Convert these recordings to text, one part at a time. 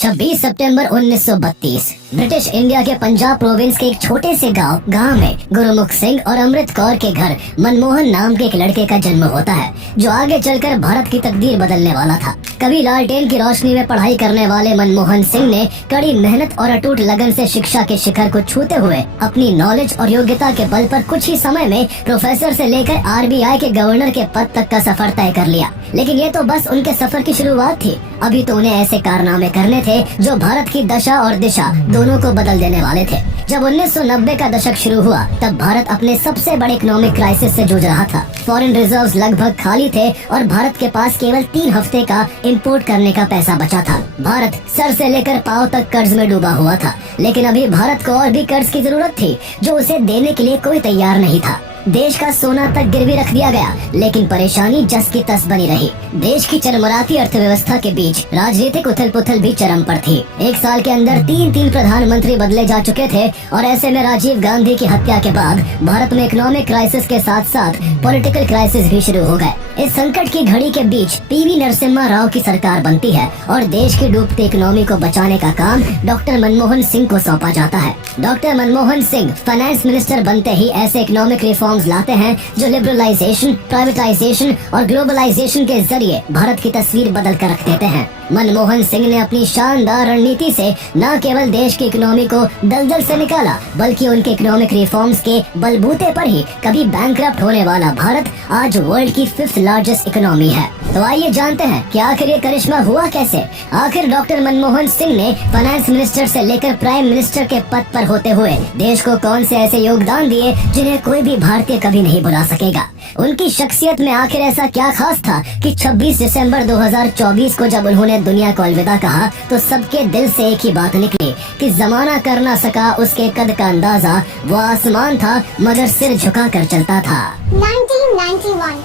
26 सितंबर 1932 British India के Punjab province के एक छोटे से गांव में गुरुमुख सिंह और अमृत कौर के घर मनमोहन नाम के एक लड़के का जन्म होता है, जो आगे चलकर भारत की तकदीर बदलने वाला था। कभी लालटेन की रोशनी में पढ़ाई करने वाले मनमोहन सिंह ने कड़ी मेहनत और अटूट लगन से शिक्षा के शिखर को छूते हुए अपनी नॉलेज और योग्यता के बल पर कुछ ही समय में प्रोफेसर से लेकर आरबीआई के गवर्नर के पद तक का सफर तय कर लिया। लेकिन ये तो बस उनके सफर की शुरुआत थी। अभी तो उन्हें ऐसे कारनामे करने थे जो भारत की दशा और दिशा दोनों को बदल देने वाले थे। जब 1990 का दशक शुरू हुआ, तब भारत अपने सबसे बड़े इकोनॉमिक क्राइसिस से जूझ रहा था। फॉरेन रिजर्व्स लगभग खाली थे और भारत के पास केवल 3 हफ्ते का इंपोर्ट करने का पैसा बचा था। भारत सर से लेकर पांव तक कर्ज में डूबा हुआ था। लेकिन अभी भारत को और भी कर्ज की जरूरत थी, जो उसे देने के लिए कोई तैयार नहीं था। देश का सोना तक गिरवी रख दिया गया, लेकिन परेशानी जस की तस बनी रही। देश की चरमराती अर्थव्यवस्था के बीच राजनीतिक उथल पुथल भी चरम पर थी। एक साल के अंदर 3 प्रधानमंत्री बदले जा चुके थे और ऐसे में राजीव गांधी की हत्या के बाद भारत में इकोनॉमिक क्राइसिस के साथ साथ पॉलिटिकल क्राइसिस भी शुरू हो गए। इस संकट की घड़ी के बीच पीवी नरसिम्हा राव की सरकार बनती है और देश की डूबती इकोनॉमी को बचाने का काम डॉक्टर मनमोहन सिंह को सौंपा जाता है। Doctor Manmohan Singh finance minister बनते ही ऐसे इकोनॉमिक रिफॉर्म्स लाते हैं जो लिबरलाइजेशन, प्राइवेटाइजेशन और ग्लोबलाइजेशन के जरिए भारत की तस्वीर बदल कर रख देते हैं। मनमोहन सिंह ने अपनी शानदार रणनीति से न केवल देश की इकोनॉमी को दलदल से निकाला, बल्कि उनके इकोनॉमिक रिफॉर्म्स के बलबूते पर ही कभी बैंकरप्ट होने वाला भारत आज वर्ल्ड की 5th लार्जेस्ट इकोनॉमी है। तो आइए जानते हैं कि आखिर ये करिश्मा हुआ कैसे। आखिर डॉक्टर मनमोहन सिंह ने फाइनेंस मिनिस्टर से लेकर प्राइम मिनिस्टर के पद पर होते हुए देश को कौन से ऐसे योगदान दिए जिन्हें कोई भी भारतीय कभी नहीं भुला सकेगा। उनकी शख्सियत में आखिर ऐसा क्या खास था कि 26 दिसंबर 2024 को जब उन्होंने दुनिया को अलविदा कहा, तो सबके दिल से एक ही बात निकली कि जमाना कर ना सका उसके कद का अंदाजा। वो आसमान था मगर सिर झुका कर चलता था। 1991,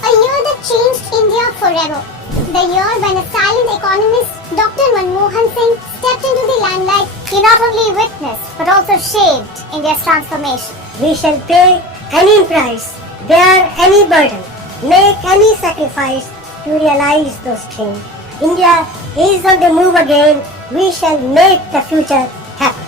a year that changed India forever. The year when a silent economist, Dr. Manmohan Singh, stepped into the limelight. He not only witnessed but also shaped India's transformation. We shall pay any price, bear any burden, make any sacrifice to realize those dreams. India is on the move again. We shall make the future happen.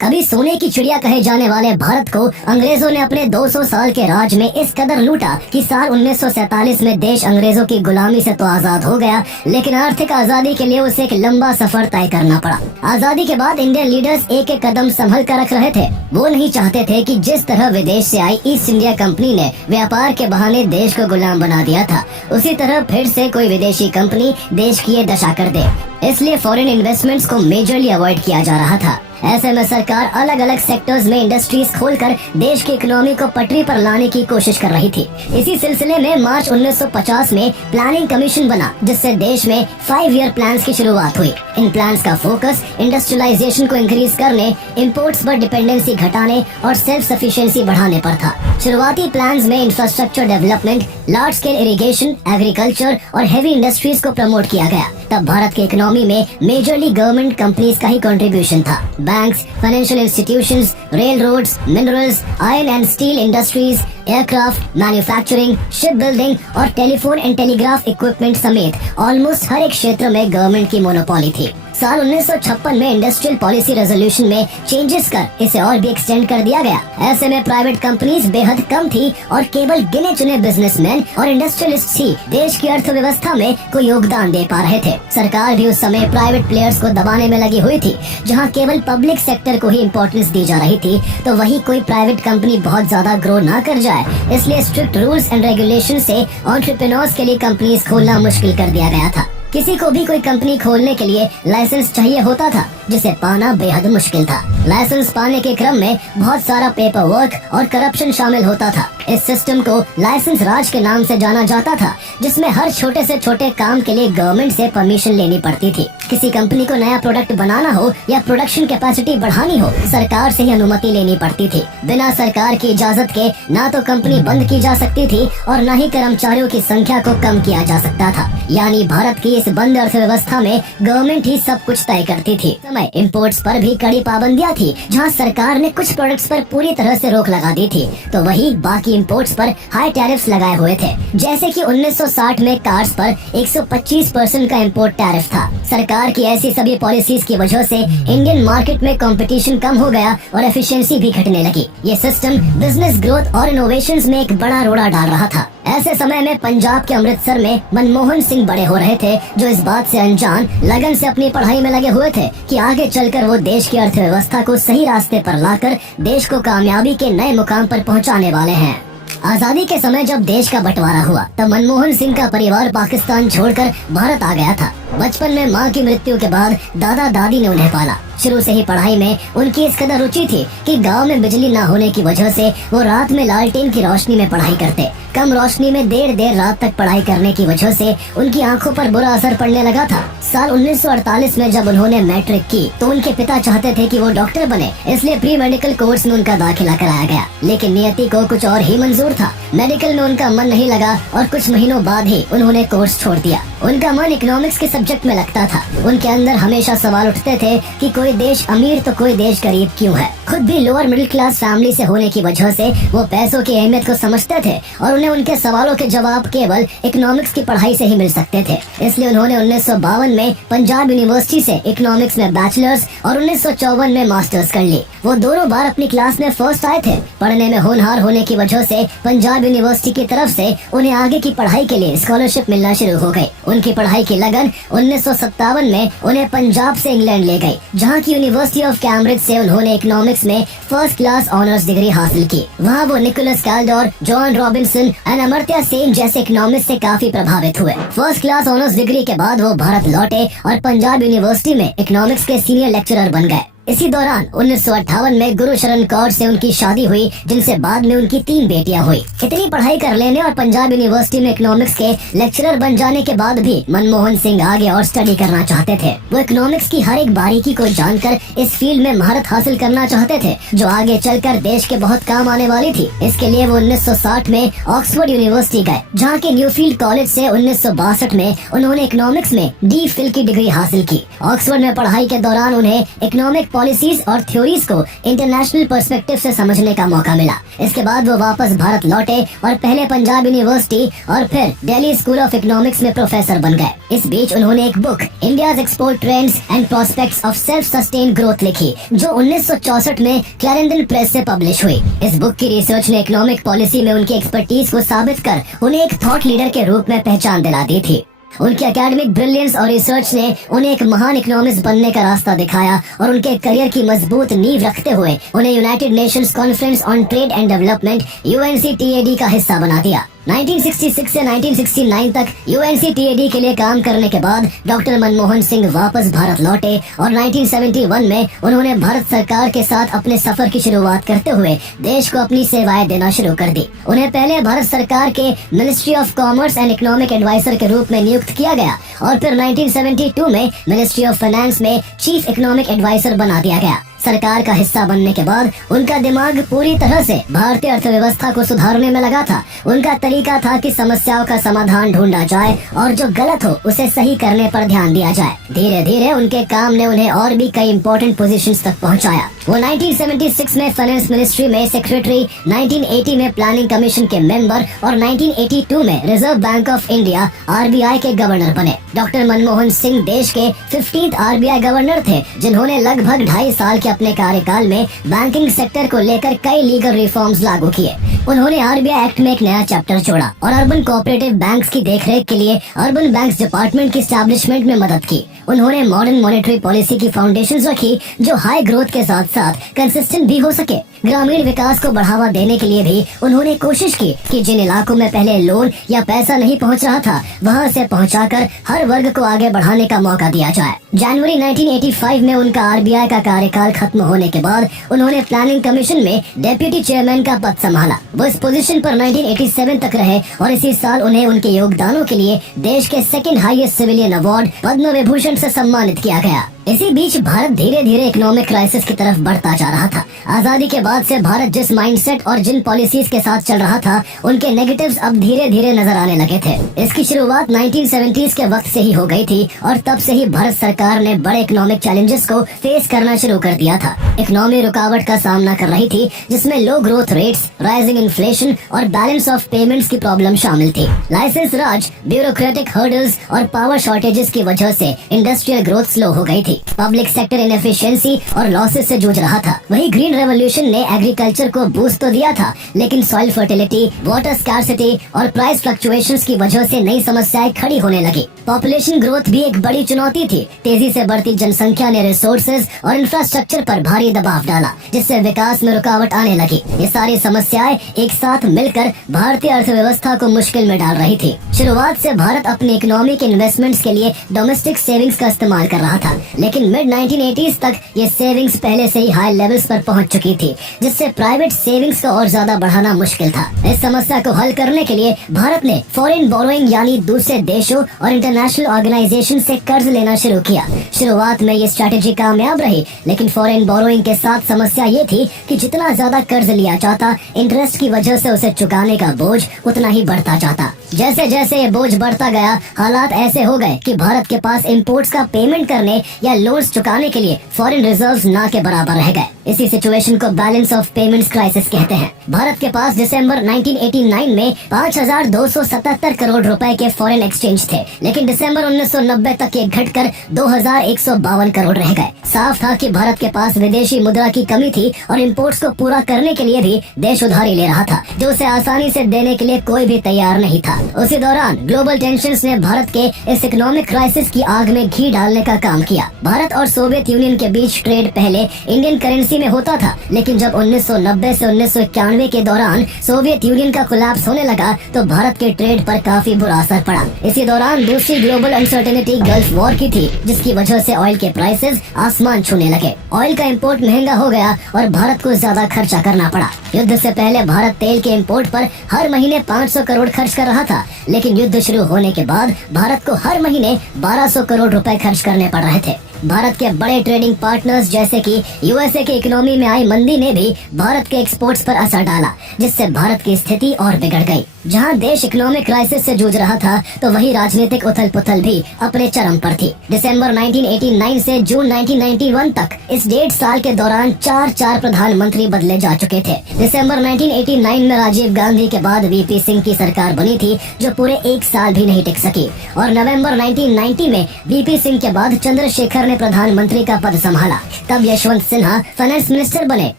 कभी सोने की चिड़िया कहे जाने वाले भारत को अंग्रेजों ने अपने 200 साल के राज में इस कदर लूटा कि साल 1947 में देश अंग्रेजों की गुलामी से तो आजाद हो गया, लेकिन आर्थिक आजादी के लिए उसे एक लंबा सफर तय करना पड़ा। आजादी के बाद इंडियन लीडर्स एक एक कदम संभल कर रख रहे थे। वो नहीं चाहते थे कि जिस तरह विदेश से आई ईस्ट इंडिया कंपनी ने व्यापार के बहाने देश को गुलाम बना दिया था, उसी तरह फिर से कोई विदेशी कंपनी देश की ये दशा कर दे। इसलिए फॉरेन इन्वेस्टमेंट्स को मेजरली अवॉइड किया जा रहा था। ऐसे में सरकार अलग अलग सेक्टर्स में इंडस्ट्रीज खोलकर देश की इकोनॉमी को पटरी पर लाने की कोशिश कर रही थी। इसी सिलसिले में मार्च 1950 में प्लानिंग कमीशन बना, जिससे देश में 5 ईयर प्लान्स की शुरुआत हुई। इन प्लान्स का फोकस इंडस्ट्रियलाइजेशन को इंक्रीज करने, इम्पोर्ट्स पर डिपेंडेंसी घटाने और सेल्फ सफिशिएंसी बढ़ाने पर था। शुरुआती प्लान्स में infrastructure development, large scale irrigation, agriculture और हेवी इंडस्ट्रीज को प्रमोट किया गया। तब भारत की इकोनॉमी में मेजरली गवर्नमेंट कंपनीज का ही कंट्रीब्यूशन था। Banks, financial institutions, rail roads, minerals, iron and steel industries, aircraft, manufacturing, ship building और टेलीफोन एंड टेलीग्राफ इक्विपमेंट समेत ऑलमोस्ट हर एक क्षेत्र में गवर्नमेंट की मोनोपोली थी। साल 1956 में इंडस्ट्रियल पॉलिसी रेजोल्यूशन में चेंजेस कर इसे और भी एक्सटेंड कर दिया गया। ऐसे में प्राइवेट कंपनीज बेहद कम थी और केवल गिने चुने बिजनेसमैन और इंडस्ट्रियलिस्ट ही देश की अर्थव्यवस्था में कोई योगदान दे पा रहे थे। सरकार भी उस समय प्राइवेट प्लेयर्स को दबाने में लगी हुई थी। जहां केवल पब्लिक सेक्टर को ही इम्पोर्टेंस दी जा रही थी, तो वही कोई प्राइवेट कंपनी बहुत ज्यादा ग्रो ना कर जाए, इसलिए स्ट्रिक्ट रूल्स एंड रेगुलेशन से एंटरप्रेन्योर्स के लिए कंपनीज खोलना मुश्किल कर दिया गया था। किसी को भी कोई कंपनी खोलने के लिए लाइसेंस चाहिए होता था, जिसे पाना बेहद मुश्किल था। लाइसेंस पाने के क्रम में बहुत सारा पेपर वर्क और करप्शन शामिल होता था। इस सिस्टम को लाइसेंस राज के नाम से जाना जाता था, जिसमें हर छोटे से छोटे काम के लिए गवर्नमेंट से परमिशन लेनी पड़ती थी। किसी कंपनी को नया प्रोडक्ट बनाना हो या प्रोडक्शन कैपेसिटी बढ़ानी हो, सरकार से ही अनुमति लेनी पड़ती थी। बिना सरकार की इजाजत के ना तो कंपनी बंद की जा सकती थी और न ही कर्मचारियों की संख्या को कम किया जा सकता था। यानी भारत की इस बंद अर्थव्यवस्था में गवर्नमेंट ही सब कुछ तय करती थी। समय इम्पोर्ट्स पर भी कड़ी पाबंदियां थी। जहां सरकार ने कुछ प्रोडक्ट्स पर पूरी तरह से रोक लगा दी थी, तो वही बाकी इम्पोर्ट्स पर हाई टैरिफ्स लगाए हुए थे। जैसे कि 1960 में कार्स पर 125% का इम्पोर्ट टैरिफ था। सरकार की ऐसी सभी पॉलिसीज की वजह से इंडियन मार्केट में कंपटीशन कम हो गया और एफिशिएंसी भी घटने लगी। ये सिस्टम बिजनेस ग्रोथ और इनोवेशंस में एक बड़ा रोड़ा डाल रहा था। ऐसे समय में पंजाब के अमृतसर में मनमोहन सिंह बड़े हो रहे थे, जो इस बात से अनजान लगन से अपनी पढ़ाई में लगे हुए थे कि आगे चलकर वो देश की अर्थव्यवस्था को सही रास्ते पर लाकर देश को कामयाबी के नए मुकाम पर पहुंचाने वाले हैं। आजादी के समय जब देश का बंटवारा हुआ तब मनमोहन सिंह का परिवार पाकिस्तान छोड़कर भारत आ गया था। बचपन में मां की मृत्यु के बाद दादा दादी ने उन्हें पाला। शुरू से ही पढ़ाई में उनकी इस कदर रुचि थी कि गांव में बिजली न होने की वजह से वो रात में लालटेन की रोशनी में पढ़ाई करते। कम रोशनी में देर देर रात तक पढ़ाई करने की वजह से उनकी आंखों पर बुरा असर पड़ने लगा था। साल 1948 में जब उन्होंने मैट्रिक की तो उनके पिता चाहते थे कि वो डॉक्टर बने, इसलिए प्री मेडिकल कोर्स में उनका दाखिला कराया गया। लेकिन नियति को कुछ और ही मंजूर था। मेडिकल में उनका मन नहीं लगा और कुछ महीनों बाद ही उन्होंने कोर्स छोड़ दिया। उनका मन इकोनॉमिक्स के सब्जेक्ट में लगता था। उनके अंदर हमेशा सवाल उठते थे कि कोई देश अमीर तो कोई देश गरीब क्यों है। खुद भी लोअर मिडिल क्लास फैमिली से होने की वजह से वो पैसों की अहमियत को समझते थे और उन्हें उनके सवालों के जवाब केवल इकोनॉमिक्स की पढ़ाई से ही मिल सकते थे। इसलिए उन्होंने 1952 में पंजाब यूनिवर्सिटी से इकोनॉमिक्स में बैचलर्स और 1954 में मास्टर्स कर ली। वो दोनों बार अपनी क्लास में फर्स्ट आए थे। पढ़ने में होनहार होने की वजह से पंजाब यूनिवर्सिटी की तरफ से उन्हें आगे की पढ़ाई के लिए स्कॉलरशिप मिलना शुरू हो गई। उनकी पढ़ाई की लगन 1957 में उन्हें पंजाब से इंग्लैंड ले गई, जहाँ की यूनिवर्सिटी ऑफ कैम्ब्रिज से उन्होंने इकोनॉमिक्स में फर्स्ट क्लास ऑनर्स डिग्री हासिल की। वहाँ वो Nicholas Kaldor, John Robinson and Amartya Sen जैसे इकोनॉमिस्ट से काफी प्रभावित हुए। फर्स्ट क्लास ऑनर्स डिग्री के बाद वो भारत लौटे और पंजाब यूनिवर्सिटी में इकोनॉमिक्स के सीनियर लेक्चरर बन गए। इसी दौरान 1958 में गुरु शरण कौर से उनकी शादी हुई, जिनसे बाद में उनकी 3 बेटियां हुई। इतनी पढ़ाई कर लेने और पंजाब यूनिवर्सिटी में इकोनॉमिक्स के लेक्चरर बन जाने के बाद भी मनमोहन सिंह आगे और स्टडी करना चाहते थे। वो इकोनॉमिक्स की हर एक बारीकी को जानकर इस फील्ड में महारत हासिल करना चाहते थे, जो आगे चलकर देश के बहुत काम आने वाली थी। इसके लिए वो 1960 में ऑक्सफोर्ड यूनिवर्सिटी गए, जहाँ के न्यूफील्ड कॉलेज से 1962 में उन्होंने इकोनॉमिक्स में डी.फिल की डिग्री हासिल की। ऑक्सफोर्ड में पढ़ाई के दौरान उन्हें इकोनॉमिक पॉलिसीज और थ्योरीज को इंटरनेशनल पर्सपेक्टिव से समझने का मौका मिला। इसके बाद वो वापस भारत लौटे और पहले पंजाब यूनिवर्सिटी और फिर दिल्ली स्कूल ऑफ इकोनॉमिक्स में प्रोफेसर बन गए। इस बीच उन्होंने एक book India's export trends and prospects of self sustain growth लिखी, जो 1964 में क्लैरेंडन प्रेस से पब्लिश हुई। इस बुक की रिसर्च ने इकोनॉमिक पॉलिसी में उनकी एक्सपर्टीज को साबित कर उन्हें एक थॉट लीडर के रूप में पहचान दिला दी थी। उनके एकेडमिक ब्रिलियंस और रिसर्च ने उन्हें एक महान इकोनॉमिस्ट बनने का रास्ता दिखाया और उनके करियर की मजबूत नींव रखते हुए उन्हें United Nations conference on trade and development UNCTAD का हिस्सा बना दिया। 1966 से 1969 तक UNCTAD के लिए काम करने के बाद डॉक्टर मनमोहन सिंह वापस भारत लौटे और 1971 में उन्होंने भारत सरकार के साथ अपने सफर की शुरुआत करते हुए देश को अपनी सेवाएं देना शुरू कर दी। उन्हें पहले भारत सरकार के ministry of commerce and economic adviser के रूप में नियुक्त किया गया और फिर 1972 में मिनिस्ट्री ऑफ फाइनेंस में चीफ इकोनॉमिक एडवाइजर बना दिया गया। सरकार का हिस्सा बनने के बाद उनका दिमाग पूरी तरह से भारतीय अर्थव्यवस्था को सुधारने में लगा था। उनका तरीका था कि समस्याओं का समाधान ढूंढा जाए और जो गलत हो उसे सही करने पर ध्यान दिया जाए। धीरे धीरे उनके काम ने उन्हें और भी कई इंपॉर्टेंट पोजीशंस तक पहुंचाया। वो 1976 में फाइनेंस मिनिस्ट्री में सेक्रेटरी, 1980 में प्लानिंग कमीशन के मेंबर और 1982 में reserve bank of India RBI के गवर्नर बने। डॉक्टर मनमोहन सिंह देश के 15th RBI गवर्नर थे, जिन्होंने लगभग 2.5 साल के अपने कार्यकाल में बैंकिंग सेक्टर को लेकर कई लीगल रिफॉर्म्स लागू किए। उन्होंने RBI एक्ट में एक नया चैप्टर जोड़ा और अर्बन कोऑपरेटिव बैंक्स की देखरेख के लिए अर्बन बैंक्स डिपार्टमेंट की एस्टैब्लिशमेंट में मदद की। उन्होंने मॉडर्न मॉनेटरी पॉलिसी की फाउंडेशंस रखी, जो हाई ग्रोथ के साथ साथ कंसिस्टेंट भी हो सके। ग्रामीण विकास को बढ़ावा देने के लिए भी उन्होंने कोशिश की कि जिन इलाकों में पहले लोन या पैसा नहीं पहुंच रहा था वहां से पहुंचाकर हर वर्ग को आगे बढ़ाने का मौका दिया जाए। जनवरी 1985 में उनका आरबीआई का कार्यकाल खत्म होने के बाद उन्होंने प्लानिंग कमीशन में डेप्यूटी चेयरमैन का पद संभाला। वो इस पोजीशन पर 1987 तक रहे और इसी साल उन्हें उनके योगदानों के लिए देश के second highest civilian award Padma Vibhushan से सम्मानित किया गया। इसी बीच भारत धीरे धीरे इकोनॉमिक क्राइसिस की तरफ बढ़ता जा रहा था। आजादी के बाद से भारत जिस माइंडसेट और जिन पॉलिसीज के साथ चल रहा था उनके नेगेटिव्स अब धीरे धीरे नजर आने लगे थे। इसकी शुरुआत 1970s के वक्त से ही हो गई थी और तब से ही भारत सरकार ने बड़े इकोनॉमिक चैलेंजेस को फेस करना शुरू कर दिया था। इकोनॉमी रुकावट का सामना कर रही थी जिसमें लो ग्रोथ रेट्स, राइजिंग इन्फ्लेशन और बैलेंस ऑफ पेमेंट्स की प्रॉब्लम शामिल थी। लाइसेंस राज, ब्यूरोक्रेटिक हर्डल्स और पावर शॉर्टेजेस की वजह से इंडस्ट्रियल ग्रोथ स्लो हो गई थी। पब्लिक सेक्टर इनएफिशिएंसी और लॉसेस से जूझ रहा था। वही ग्रीन रेवोल्यूशन ने एग्रीकल्चर को बूस्ट तो दिया था लेकिन सॉइल फर्टिलिटी, वाटर स्कार्सिटी और प्राइस फ्लक्चुएशंस की वजह से नई समस्याएं खड़ी होने लगी। पॉपुलेशन ग्रोथ भी एक बड़ी चुनौती थी। तेजी से बढ़ती जनसंख्या ने रिसोर्सेज और इंफ्रास्ट्रक्चर पर भारी दबाव डाला जिससे विकास में रुकावट आने लगी। ये सारी समस्याएं एक साथ मिलकर भारतीय अर्थव्यवस्था को मुश्किल में डाल रही थी। शुरुआत से भारत अपनी इकोनॉमिक इन्वेस्टमेंट्स के लिए डोमेस्टिक सेविंग्स का इस्तेमाल कर रहा था लेकिन मिड 1980s तक ये सेविंग्स पहले से ही हाई लेवल्स पर पहुंच चुकी थी जिससे प्राइवेट सेविंग्स को और ज्यादा बढ़ाना मुश्किल था। इस समस्या को हल करने के लिए भारत ने फॉरेन बोरोइंग यानी दूसरे देशों और इंटरनेशनल ऑर्गेनाइजेशन से कर्ज लेना शुरू किया। शुरुआत में ये स्ट्रैटेजी कामयाब रही लेकिन फॉरेन बोरोइंग के साथ समस्या ये थी कि जितना ज्यादा कर्ज लिया जाता इंटरेस्ट की वजह से उसे चुकाने का बोझ उतना ही बढ़ता जाता। जैसे जैसे ये बोझ बढ़ता गया हालात ऐसे हो गए कि भारत के पास इम्पोर्ट्स का पेमेंट करने या लोन्स चुकाने के लिए फॉरेन रिजर्व्स ना के बराबर रह गए। इसी सिचुएशन को बैलेंस ऑफ पेमेंट्स क्राइसिस कहते हैं। भारत के पास दिसंबर 1989 में 5,277 करोड़ रुपए के फॉरेन एक्सचेंज थे लेकिन दिसंबर 1990 तक ये घटकर 2,152 करोड़ रह गए। साफ था कि भारत के पास विदेशी मुद्रा की कमी थी और इम्पोर्ट्स को पूरा करने के लिए भी देश उधारी ले रहा था जो उसे आसानी से देने के लिए कोई भी तैयार नहीं था। उसी दौरान ग्लोबल टेंशंस ने भारत के इस इकोनॉमिक क्राइसिस की आग में घी डालने का काम किया। भारत और सोवियत यूनियन के बीच ट्रेड पहले इंडियन करेंसी में होता था लेकिन जब 1990 से 1991 के दौरान सोवियत यूनियन का कोलैप्स होने लगा तो भारत के ट्रेड पर काफी बुरा असर पड़ा। इसी दौरान दूसरी ग्लोबल अनसर्टेनिटी गल्फ वॉर की थी जिसकी वजह से ऑयल के प्राइसेस आसमान छूने लगे। ऑयल का इम्पोर्ट महंगा हो गया और भारत को ज्यादा खर्चा करना पड़ा। युद्ध से पहले भारत तेल के इम्पोर्ट पर हर महीने 500 करोड़ खर्च कर रहा था लेकिन युद्ध शुरू होने के बाद भारत को हर महीने 1200 करोड़ रुपए खर्च करने पड़ रहे थे। भारत के बड़े ट्रेडिंग पार्टनर्स जैसे कि यूएसए की इकोनॉमी में आई मंदी ने भी भारत के एक्सपोर्ट्स पर असर डाला जिससे भारत की स्थिति और बिगड़ गई। जहां देश इकोनॉमिक क्राइसिस से जूझ रहा था तो वहीं राजनीतिक उथल पुथल भी अपने चरम पर थी। दिसंबर 1989 से जून 1991 तक इस 1.5 साल के दौरान 4 प्रधानमंत्री बदले जा चुके थे। दिसंबर 1989 में राजीव गांधी के बाद वीपी सिंह की सरकार बनी थी जो पूरे 1 साल भी नहीं टिक सकी और नवंबर 1990 में वीपी सिंह के बाद चंद्रशेखर ने प्रधानमंत्री का पद संभाला। तब यशवंत सिन्हा फाइनेंस मिनिस्टर बने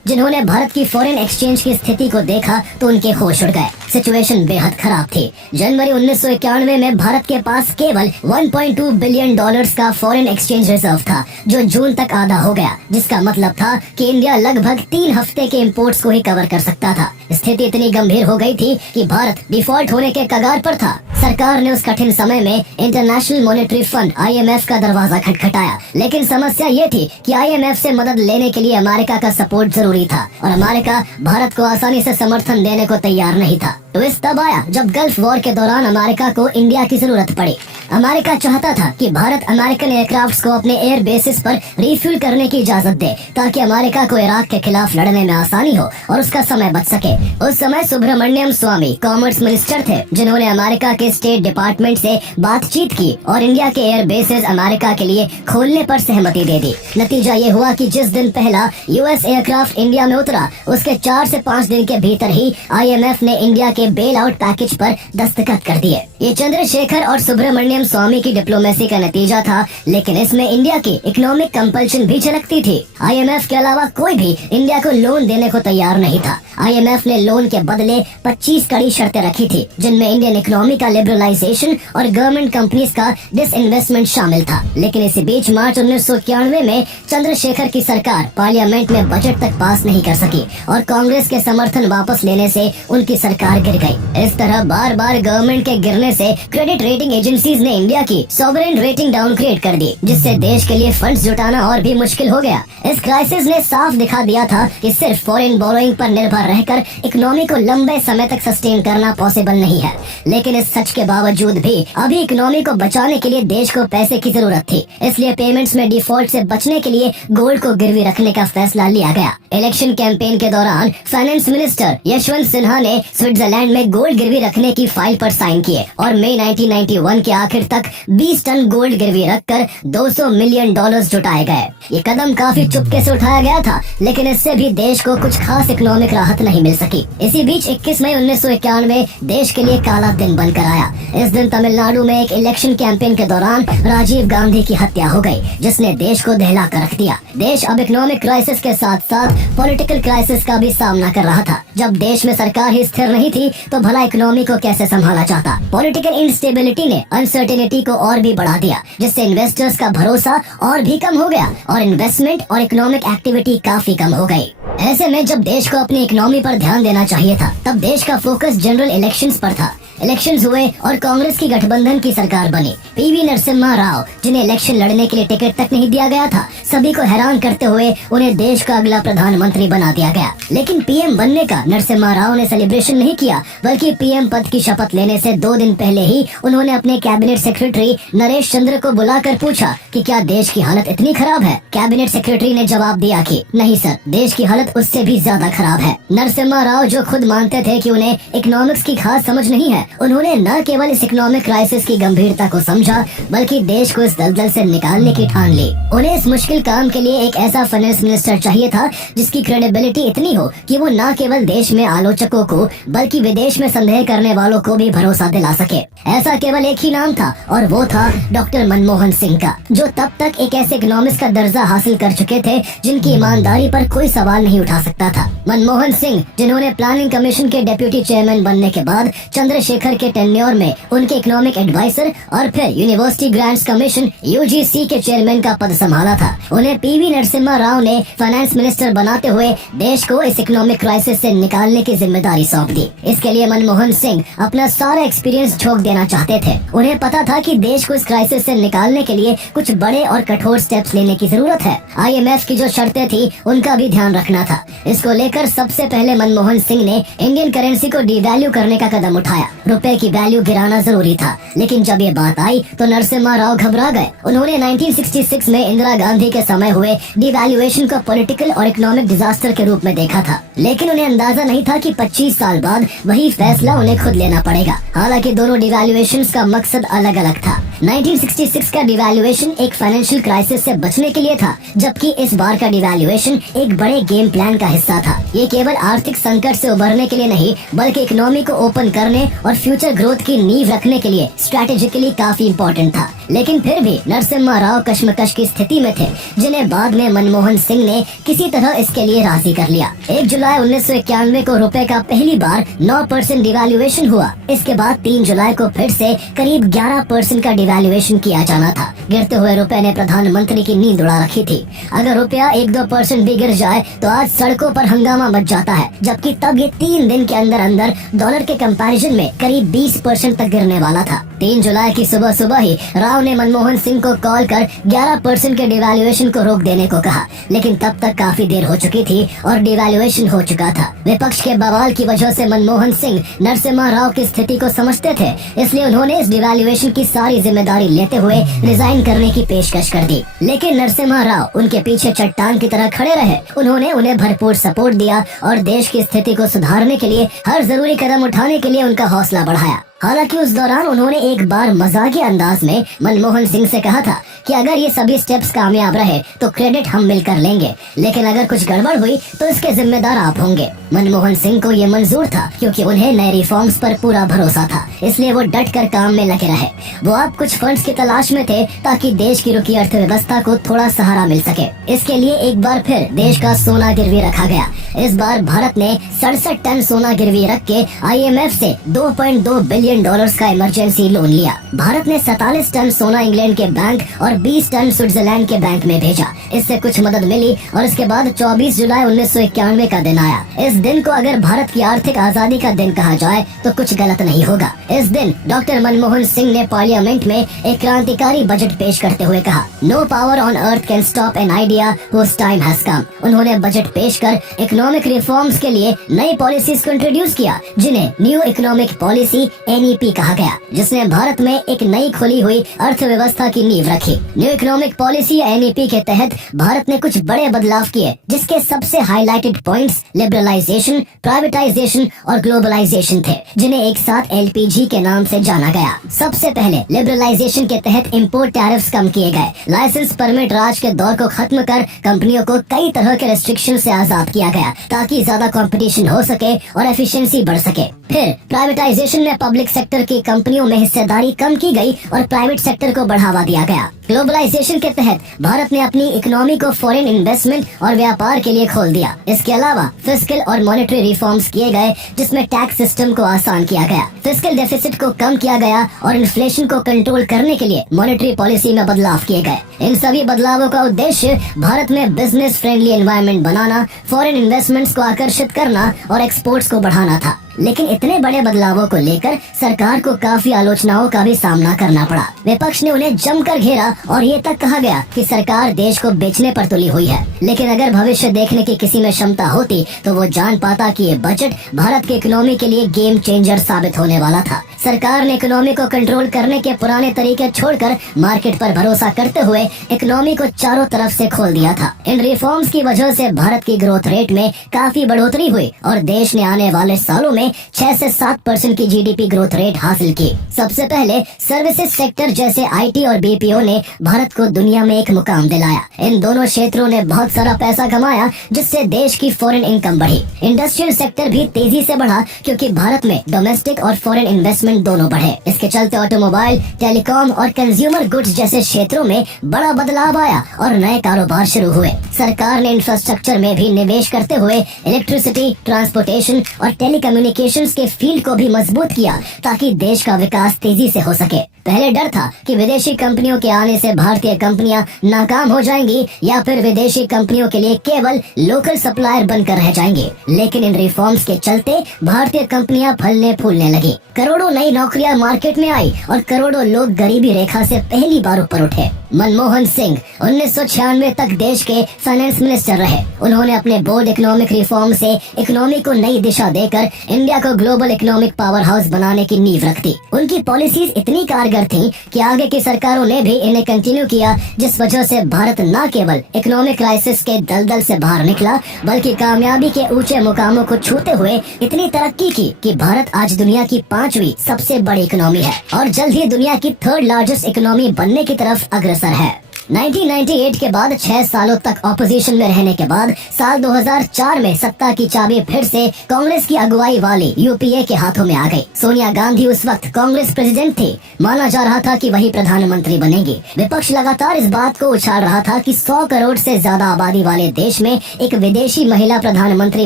जिन्होंने भारत की फॉरेन एक्सचेंज की स्थिति को देखा तो उनके होश उड़ गए। सिचुएशन बेहद खराब थी। जनवरी 1991 में भारत के पास केवल 1.2 बिलियन डॉलर्स का फॉरेन एक्सचेंज रिजर्व था जो जून तक आधा हो गया जिसका मतलब था कि इंडिया लगभग 3 हफ्ते के इम्पोर्ट्स को ही कवर कर सकता था। स्थिति इतनी गंभीर हो गई थी कि भारत डिफॉल्ट होने के कगार पर था। सरकार ने उस कठिन समय में इंटरनेशनल मॉनेटरी फंड IMF का दरवाजा खटखटाया लेकिन समस्या ये थी कि IMF से मदद लेने के लिए अमेरिका का सपोर्ट जरूरी था और अमेरिका भारत को आसानी से समर्थन देने को तैयार नहीं था। ट्विस्ट तब आया जब गल्फ वॉर के दौरान अमेरिका को इंडिया की जरूरत पड़ी। अमेरिका चाहता था कि भारत अमेरिकन एयरक्राफ्ट्स को अपने एयर बेसिस पर रिफ्यूल करने की इजाजत दे ताकि अमेरिका को इराक के खिलाफ लड़ने में आसानी हो और उसका समय बच सके। उस समय सुब्रमण्यम स्वामी कॉमर्स मिनिस्टर थे जिन्होंने अमेरिका के स्टेट डिपार्टमेंट से बातचीत की और इंडिया के एयर बेसिस अमेरिका के लिए खोलने पर सहमति दे दी। नतीजा ये हुआ कि जिस दिन पहला US एयरक्राफ्ट इंडिया में उतरा उसके 4 से 5 दिन के भीतर ही IMF ने इंडिया के बेल आउट पैकेज पर दस्तखत कर दिए। ये चंद्रशेखर और सुब्रमण्यम नारायण स्वामी की डिप्लोमेसी का नतीजा था, लेकिन इसमें इंडिया की इकोनॉमिक कंपल्शन भी झलकती थी। IMF के अलावा कोई भी इंडिया को लोन देने को तैयार नहीं था। IMF ने लोन के बदले 25 कड़ी शर्तें रखी थी, जिनमें इंडियन इकोनॉमी का लिबरलाइजेशन और गवर्नमेंट कंपनीज का डिसइन्वेस्टमेंट शामिल था। लेकिन इसी बीच मार्च 1991 में चंद्रशेखर की सरकार पार्लियामेंट में बजट तक पास नहीं कर सकी और कांग्रेस के समर्थन वापस लेने से उनकी सरकार गिर गई। इस तरह बार बार गवर्नमेंट के गिरने से क्रेडिट रेटिंग एजेंसीज ने इंडिया की सॉवरेन रेटिंग डाउनग्रेड कर दी, जिससे देश के लिए फंड्स जुटाना और भी मुश्किल हो गया। इस क्राइसिस ने साफ दिखा दिया था कि सिर्फ फॉरेन बोरोइंग पर निर्भर रहकर इकोनॉमी को लंबे समय तक सस्टेन करना पॉसिबल नहीं है। लेकिन इस सच के बावजूद भी अभी इकोनॉमी को बचाने के लिए देश को पैसे की जरूरत थी। इसलिए पेमेंट्स में डिफॉल्ट से बचने के लिए गोल्ड को गिरवी रखने का फैसला लिया गया। इलेक्शन कैंपेन के दौरान फाइनेंस मिनिस्टर यशवंत सिन्हा ने स्विट्जरलैंड में गोल्ड गिरवी रखने की फाइल पर साइन किए और मई 1991 के आखिर तक 20 टन गोल्ड गिरवी रखकर $200 मिलियन जुटाए गए। ये कदम काफी चुपके से उठाया गया था, लेकिन इससे भी देश को कुछ खास इकोनॉमिक राहत नहीं मिल सकी। इसी बीच 21 मई 1991 देश के लिए काला दिन बनकर आया। इस दिन तमिलनाडु में एक इलेक्शन कैंपेन के दौरान राजीव गांधी की हत्या हो गई, जिसने देश को दहला कर रख दिया। देश अब इकोनॉमिक क्राइसिस के साथ साथ पॉलिटिकल क्राइसिस का भी सामना कर रहा था। जब देश में सरकार ही स्थिर नहीं थी तो भला इकोनॉमी को कैसे संभाला जाता। पॉलिटिकल इंस्टेबिलिटी ने अनसर्टेनिटी को और भी बढ़ा दिया, जिससे इन्वेस्टर्स का भरोसा और भी कम हो गया और इन्वेस्टमेंट और इकोनॉमिक एक्टिविटी काफी कम हो गई। ऐसे में जब देश को अपनी इकोनॉमी पर ध्यान देना चाहिए था, तब देश का फोकस जनरल इलेक्शंस पर था। इलेक्शंस हुए और कांग्रेस की गठबंधन की सरकार बनी। PV नरसिम्हा राव, जिन्हें इलेक्शन लड़ने के लिए टिकट तक नहीं दिया गया था, सभी को हैरान करते हुए उन्हें देश का अगला प्रधानमंत्री बना दिया गया। लेकिन PM बनने का नरसिम्हा राव ने सेलिब्रेशन नहीं किया, बल्कि PM पद की शपथ लेने से 2 दिन पहले ही उन्होंने अपने कैबिनेट सेक्रेटरी नरेश चंद्र को बुलाकर पूछा कि क्या देश की हालत इतनी खराब है। कैबिनेट सेक्रेटरी ने जवाब दिया कि नहीं सर, देश की हालत उससे भी ज्यादा खराब है। नरसिम्हा राव, जो खुद मानते थे कि उन्हें इकोनॉमिक्स की खास समझ नहीं है, उन्होंने न केवल इस इकोनॉमिक क्राइसिस की गंभीरता को समझा, बल्कि देश को इस दलदल से निकालने की ठान ली। उन्हें इस मुश्किल काम के लिए एक ऐसा फाइनेंस मिनिस्टर चाहिए था जिसकी क्रेडिबिलिटी इतनी हो कि वो न केवल देश में आलोचकों को बल्कि विदेश में संदेह करने वालों को भी भरोसा दिला सके। ऐसा केवल एक ही नाम था और वो था डॉक्टर मनमोहन सिंह का, जो तब तक एक ऐसे इकोनॉमिस्ट का दर्जा हासिल कर चुके थे जिनकी ईमानदारी पर कोई सवाल नहीं उठा सकता था। मनमोहन सिंह, जिन्होंने प्लानिंग कमीशन के डेप्यूटी चेयरमैन बनने के बाद चंद्रशेखर के टेन्योर में उनके इकोनॉमिक एडवाइजर और फिर यूनिवर्सिटी ग्रांट्स कमीशन UGC के चेयरमैन का पद संभाला था। उन्हें PV नरसिम्हा राव ने फाइनेंस मिनिस्टर बनाते हुए देश को इस इकोनॉमिक क्राइसिस से निकालने की जिम्मेदारी सौंप दी। इसके लिए मनमोहन सिंह अपना सारा एक्सपीरियंस झोंक देना चाहते थे। उन्हें पता था कि देश को इस क्राइसिस से निकालने के लिए कुछ बड़े और कठोर स्टेप्स लेने की जरूरत है। IMF की जो शर्तें थी उनका भी ध्यान रखना था। इसको लेकर सबसे पहले मनमोहन सिंह ने इंडियन करेंसी को डिवैल्यू करने का कदम उठाया। रुपए की वैल्यू गिराना जरूरी था, लेकिन जब ये बात आई तो नरसिम्हा राव घबरा गए। उन्होंने 1966 में इंदिरा गांधी के समय हुए डिवैल्यूएशन को पॉलिटिकल और इकोनॉमिक डिजास्टर के रूप में देखा था, लेकिन उन्हें अंदाजा नहीं था कि 25 साल बाद वही फैसला उन्हें खुद लेना पड़ेगा। हालांकि दोनों डिवैल्यूएशंस का मकसद अलग अलग था। 1966 का डिवैल्यूएशन एक फाइनेंशियल क्राइसिस से बचने के लिए था, जबकि इस बार का डिवैल्यूएशन एक बड़े गेम प्लान का हिस्सा था। ये केवल आर्थिक संकट से उबरने के लिए नहीं, बल्कि इकोनॉमी को ओपन करने और फ्यूचर ग्रोथ की नींव रखने के लिए स्ट्रैटेजिकली काफी इम्पोर्टेंट था। लेकिन फिर भी नरसिम्हा राव कश्मकश की स्थिति में थे, जिन्हें बाद में मनमोहन सिंह ने किसी तरह इसके लिए राजी कर लिया। 1 जुलाई 1991 को रुपए का पहली बार 9% डिवैल्यूएशन हुआ। इसके बाद 3 जुलाई को फिर से करीब 11% का डिवैल्यूएशन किया जाना था। गिरते हुए रुपए ने प्रधानमंत्री की नींद उड़ा रखी थी। अगर रुपया 1-2% भी गिर जाए तो आज सड़कों पर हंगामा मच जाता है, जबकि तब ये 3 दिन के अंदर अंदर डॉलर के कंपैरिजन में करीब 20% तक गिरने वाला था। 3 जुलाई की सुबह सुबह ही राव ने मनमोहन सिंह को कॉल कर 11% के डिवैल्यूएशन को रोक देने को कहा, लेकिन तब तक काफी देर हो चुकी थी और डिवैल्यूएशन हो चुका था। विपक्ष के बवाल की वजह से मनमोहन सिंह नरसिम्हा राव की स्थिति को समझते थे, इसलिए उन्होंने इस डिवैल्यूएशन की सारी जिम्मेदारी लेते हुए रिजाइन करने की पेशकश कर दी। लेकिन नरसिम्हा राव उनके पीछे चट्टान की तरह खड़े रहे। उन्होंने उन्हें भरपूर सपोर्ट दिया और देश की स्थिति को सुधारने के लिए हर जरूरी कदम उठाने के लिए उनका हौसला बढ़ाया। हालांकि उस दौरान उन्होंने एक बार मजाकिया अंदाज में मनमोहन सिंह से कहा था कि अगर ये सभी स्टेप्स कामयाब रहे तो क्रेडिट हम मिलकर लेंगे, लेकिन अगर कुछ गड़बड़ हुई तो इसके जिम्मेदार आप होंगे। मनमोहन सिंह को ये मंजूर था क्योंकि उन्हें नए रिफॉर्म्स पर पूरा भरोसा था, इसलिए वो डट कर काम में लगे रहे। वो अब कुछ फंड्स की तलाश में थे ताकि देश की रुकी अर्थव्यवस्था को थोड़ा सहारा मिल सके। इसके लिए एक बार फिर देश का सोना गिरवी रखा गया। इस बार भारत ने 67 टन सोना गिरवी रख के IMF से $2.2 बिलियन का इमरजेंसी लोन लिया। भारत ने 47 टन सोना इंग्लैंड के बैंक और 20 टन स्विट्जरलैंड के बैंक में भेजा। इससे कुछ मदद मिली और इसके बाद 24 जुलाई 1991 का दिन आया। इस दिन को अगर भारत की आर्थिक आजादी का दिन कहा जाए तो कुछ गलत नहीं होगा। इस दिन डॉक्टर मनमोहन सिंह ने पार्लियामेंट में एक क्रांतिकारी बजट पेश करते हुए कहा, no power on earth can stop an idea whose time has come. उन्होंने बजट पेश कर इकोनॉमिक रिफॉर्म्स के लिए नई पॉलिसीज को इंट्रोड्यूस किया, जिन्हें न्यू इकोनॉमिक पॉलिसी NEP कहा गया, जिसने भारत में एक नई खुली हुई अर्थव्यवस्था की नींव रखी। न्यू इकोनॉमिक पॉलिसी NEP के तहत भारत ने कुछ बड़े बदलाव किए, जिसके सबसे हाईलाइटेड पॉइंट्स लिबरलाइजेशन, प्राइवेटाइजेशन और ग्लोबलाइजेशन थे, जिन्हें एक साथ LPG के नाम से जाना गया। सबसे पहले लिबरलाइजेशन के तहत इम्पोर्ट टैरिफ्स कम किए गए। लाइसेंस परमिट राज के दौर को खत्म कर कंपनियों को कई तरह के रेस्ट्रिक्शन से आजाद किया गया ताकि ज्यादा कंपटीशन हो सके और एफिशिएंसी बढ़ सके। फिर प्राइवेटाइजेशन में पब्लिक सेक्टर की कंपनियों में हिस्सेदारी कम की गई और प्राइवेट सेक्टर को बढ़ावा दिया गया। ग्लोबलाइजेशन के तहत भारत ने अपनी इकोनॉमी को फॉरेन इन्वेस्टमेंट और व्यापार के लिए खोल दिया। इसके अलावा फिस्कल और मॉनेटरी रिफॉर्म्स किए गए, जिसमें टैक्स सिस्टम को आसान किया गया, फिस्कल डेफिसिट को कम किया गया और इन्फ्लेशन को कंट्रोल करने के लिए मॉनेटरी पॉलिसी में बदलाव किए गए। इन सभी बदलावों का उद्देश्य भारत में बिजनेस फ्रेंडली एनवायरनमेंट बनाना, फॉरेन इन्वेस्टमेंट्स को आकर्षित करना और एक्सपोर्ट्स को बढ़ाना था। लेकिन इतने बड़े बदलावों को लेकर सरकार को काफी आलोचनाओं का भी सामना करना पड़ा। विपक्ष ने उन्हें जमकर घेरा और ये तक कहा गया कि सरकार देश को बेचने पर तुली हुई है। लेकिन अगर भविष्य देखने की किसी में क्षमता होती तो वो जान पाता कि ये बजट भारत की इकोनॉमी के लिए गेम चेंजर साबित होने वाला था। सरकार ने इकोनॉमी को कंट्रोल करने के पुराने तरीके छोड़कर मार्केट पर भरोसा करते हुए इकोनॉमी को चारों तरफ से खोल दिया था। इन रिफॉर्म्स की वजह से भारत की ग्रोथ रेट में काफी बढ़ोतरी हुई और देश ने आने वाले सालों में 6 से 7% की GDP ग्रोथ रेट हासिल की। सबसे पहले सर्विसेज सेक्टर जैसे IT और BPO ने भारत को दुनिया में एक मुकाम दिलाया। इन दोनों क्षेत्रों ने बहुत सारा पैसा कमाया, जिससे देश की फॉरेन इनकम बढ़ी। इंडस्ट्रियल सेक्टर भी तेजी से बढ़ा क्योंकि भारत में डोमेस्टिक और फॉरेन इन्वेस्टमेंट दोनों बढ़े। इसके चलते ऑटोमोबाइल, टेलीकॉम और कंज्यूमर गुड्स जैसे क्षेत्रों में बड़ा बदलाव आया और नए कारोबार शुरू हुए। सरकार ने इंफ्रास्ट्रक्चर में भी निवेश करते हुए इलेक्ट्रिसिटी, ट्रांसपोर्टेशन और टेलीकम्युनिकेशंस के फील्ड को भी मजबूत किया ताकि देश का विकास तेजी से हो सके। पहले डर था कि विदेशी कंपनियों के आने से भारतीय कंपनियां नाकाम हो जाएंगी या फिर विदेशी कंपनियों के लिए केवल लोकल सप्लायर बनकर रह जाएंगे। लेकिन इन रिफॉर्म्स के चलते भारतीय कंपनियां फलने फूलने लगी। करोड़ों नई नौकरियां मार्केट में आई और करोड़ों लोग गरीबी रेखा से पहली बार ऊपर उठे। मनमोहन सिंह 1996 तक देश के फाइनेंस मिनिस्टर रहे। उन्होंने अपने बोल्ड इकोनॉमिक रिफॉर्म से इकोनॉमी को नई दिशा देकर इंडिया को ग्लोबल इकोनॉमिक पावर हाउस बनाने की नींव रख दी। उनकी पॉलिसीज इतनी कारगर थीं कि आगे की सरकारों ने भी इन्हें कंटिन्यू किया, जिस वजह से भारत न केवल इकोनॉमिक क्राइसिस के दलदल से बाहर निकला बल्कि कामयाबी के ऊंचे मुकामों को छूते हुए इतनी तरक्की की कि भारत आज दुनिया की 5वीं सबसे बड़ी इकोनॉमी है और जल्द ही दुनिया की 3rd लार्जेस्ट इकोनॉमी बनने की तरफ अग्रसर है। 1998 के बाद 6 सालों तक ऑपोजिशन में रहने के बाद साल 2004 में सत्ता की चाबी फिर से कांग्रेस की अगुवाई वाली UPA के हाथों में आ गई। सोनिया गांधी उस वक्त कांग्रेस प्रेसिडेंट थी। माना जा रहा था कि वही प्रधानमंत्री बनेगी। विपक्ष लगातार इस बात को उछाल रहा था कि 100 करोड़ से ज्यादा आबादी वाले देश में एक विदेशी महिला प्रधानमंत्री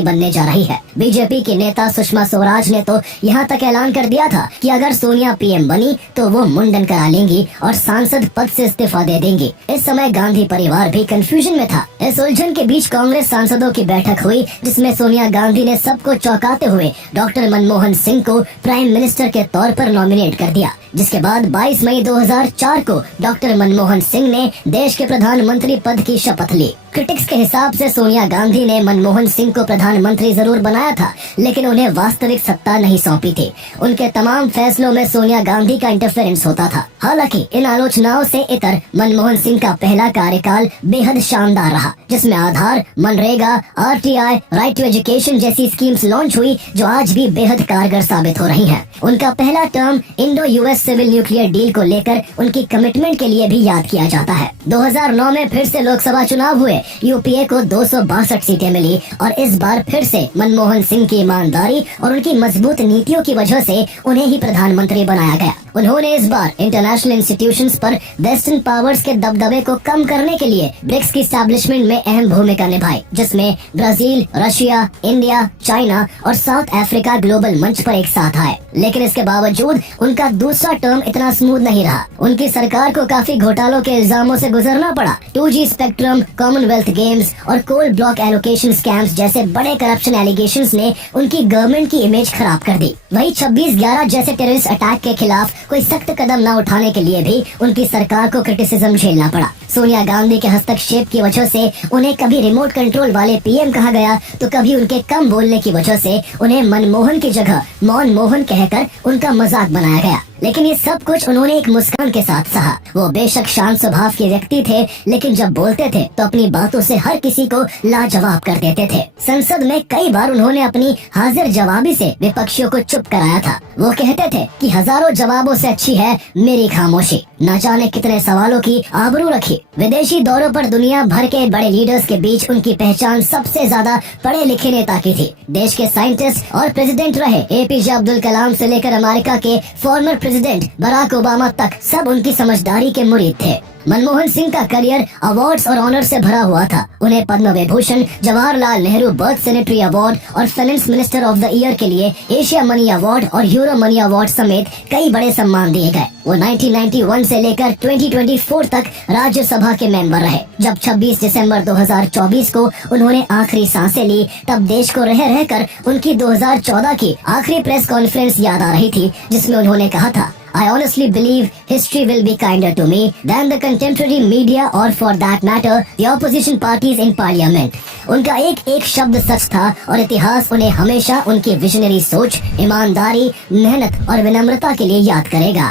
बनने जा रही है। बीजेपी की नेता सुषमा स्वराज ने तो यहाँ तक ऐलान कर दिया था कि अगर सोनिया PM बनी तो वो मुंडन करा लेंगी और सांसद पद से इस्तीफा दे देंगी। इस समय गांधी परिवार भी कंफ्यूजन में था। इस उलझन के बीच कांग्रेस सांसदों की बैठक हुई, जिसमें सोनिया गांधी ने सबको चौंकाते हुए डॉक्टर मनमोहन सिंह को प्राइम मिनिस्टर के तौर पर नॉमिनेट कर दिया। जिसके बाद 22 मई 2004 को डॉक्टर मनमोहन सिंह ने देश के प्रधानमंत्री पद की शपथ ली। क्रिटिक्स के हिसाब से सोनिया गांधी ने मनमोहन सिंह को प्रधानमंत्री जरूर बनाया था, लेकिन उन्हें वास्तविक सत्ता नहीं सौंपी थी। उनके तमाम फैसलों में सोनिया गांधी का इंटरफेरेंस होता था। हालांकि इन आलोचनाओं से इतर मनमोहन सिंह का पहला कार्यकाल बेहद शानदार रहा, जिसमें आधार, मनरेगा, आरटीआई, राइट टू एजुकेशन जैसी स्कीम्स लॉन्च हुई जो आज भी बेहद कारगर साबित हो रही हैं। उनका पहला term Indo US civil nuclear deal को लेकर उनकी कमिटमेंट के लिए भी याद किया जाता है। 2009 में फिर से लोकसभा चुनाव हुए। यूपीए को 262 सीटें मिली और इस बार फिर से मनमोहन सिंह की ईमानदारी और उनकी मजबूत नीतियों की वजह से उन्हें ही प्रधानमंत्री बनाया गया। उन्होंने इस बार इंटरनेशनल इंस्टीट्यूशंस पर वेस्टर्न पावर्स के दबदबे को कम करने के लिए ब्रिक्स की एस्टैब्लिशमेंट में अहम भूमिका निभाई, जिसमें ब्राजील, रशिया, इंडिया, चाइना और साउथ अफ्रीका ग्लोबल मंच पर एक साथ आए। लेकिन इसके बावजूद उनका दूसरा टर्म इतना स्मूथ नहीं रहा। उनकी सरकार को काफी घोटालों के इल्जामों से गुजरना पड़ा। 2G स्पेक्ट्रम, कॉमनवेल्थ गेम्स और कोल ब्लॉक एलोकेशन स्कैम्स जैसे बड़े करप्शन एलिगेशंस ने उनकी गवर्नमेंट की इमेज खराब कर दी। वही 26/11 जैसे टेररिस्ट अटैक के खिलाफ कोई सख्त कदम न उठाने के लिए भी उनकी सरकार को क्रिटिसिज्म झेलना पड़ा। सोनिया गांधी के हस्तक्षेप की वजह से उन्हें कभी रिमोट कंट्रोल वाले पीएम कहा गया, तो कभी उनके कम बोलने की वजह से उन्हें मनमोहन की जगह मौन मोहन कहकर उनका मजाक बनाया गया। लेकिन ये सब कुछ उन्होंने एक मुस्कान के साथ सहा। वो बेशक शांत स्वभाव के व्यक्ति थे, लेकिन जब बोलते थे तो अपनी बातों से हर किसी को लाजवाब कर देते थे। संसद में कई बार उन्होंने अपनी हाजिर जवाबी से विपक्षियों को चुप कराया था। वो कहते थे कि हजारों जवाबों से अच्छी है मेरी खामोशी। न जाने कितने सवालों की आबरू रखी। विदेशी दौरों पर दुनिया भर के बड़े लीडर्स के बीच उनकी पहचान सबसे ज्यादा पढ़े लिखे नेता की थी। देश के साइंटिस्ट और प्रेसिडेंट रहे एपीजे अब्दुल कलाम से लेकर अमेरिका के फॉर्मर प्रेसिडेंट बराक ओबामा तक सब उनकी समझदारी के मुरीद थे। मनमोहन सिंह का करियर अवार्ड्स और ऑनर से भरा हुआ था। उन्हें Padma Vibhushan, Jawaharlal Nehru birth centenary award और finance minister of the year के लिए एशिया मनी अवार्ड और यूरो मनी अवार्ड समेत कई बड़े सम्मान दिए गए। वो 1991 से लेकर 2024 तक राज्यसभा के मेंबर रहे। जब 26 दिसंबर 2024 को उन्होंने आखिरी सांसें ली, तब देश को रह रहकर उनकी 2014 की आखिरी प्रेस कॉन्फ्रेंस याद आ रही थी, जिसमें उन्होंने कहा था, I honestly believe history will be kinder to me than the contemporary media or for that matter the opposition parties in parliament। उनका एक एक शब्द सच था और इतिहास उन्हें हमेशा उनकी विजनरी सोच, ईमानदारी, मेहनत और विनम्रता के लिए याद करेगा।